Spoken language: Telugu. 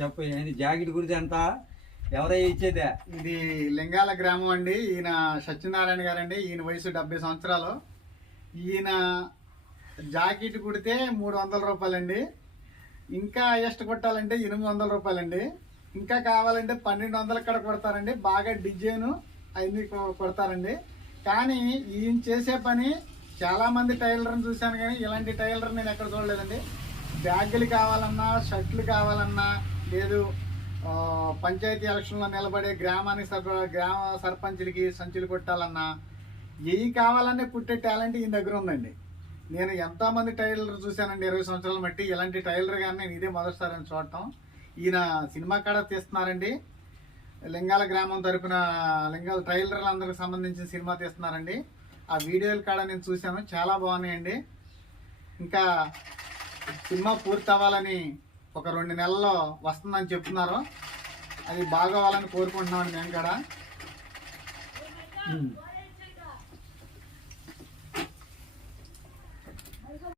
చెప్పు జాకెట్ గురించి ఎంత ఎవరై ఇచ్చేదే? ఇది లింగాల గ్రామం అండి. ఈయన సత్యనారాయణ గారండి. ఈయన వయసు 70 సంవత్సరాలు. ఈయన జాకెట్ కుడితే 300 రూపాయలండి. ఇంకా ఎస్ట్ కొట్టాలంటే 800 రూపాయలండి. ఇంకా కావాలంటే 1200 ఇక్కడ కొడతారండి. బాగా డిజైను అవన్నీ కొడతారండి. కానీ ఈయన చేసే పని చాలామంది టైలర్ని చూశాను, కానీ ఇలాంటి టైలర్ నేను ఎక్కడ చూడలేదండి. బ్యాగులు కావాలన్నా, షర్ట్లు కావాలన్నా, లేదు పంచాయతీ ఎలక్షన్లో నిలబడే గ్రామ సర్పంచులకి సంచులు కొట్టాలన్నా, ఏవి కావాలనే కుట్టే టాలెంట్ ఈయన దగ్గర ఉందండి. నేను ఎంతోమంది టైలర్ చూశానండి 20 సంవత్సరాలు బట్టి. ఇలాంటి టైలర్ కానీ నేను ఇదే మొదటిసారి చూడటం. ఈయన సినిమా కాడ తీస్తున్నారండి. లింగాల గ్రామం తరపున లింగాల టైలర్లందరికి సంబంధించిన సినిమా తీస్తున్నారండి. ఆ వీడియోల కాడ నేను చూశాను, చాలా బాగున్నాయండి. ఇంకా సినిమా పూర్తి అవ్వాలని ఒక 2 నెలల్లో వస్తుందని చెప్తున్నారు. అది బాగా అవ్వాలని కోరుకుంటున్నామండి మేము కూడా.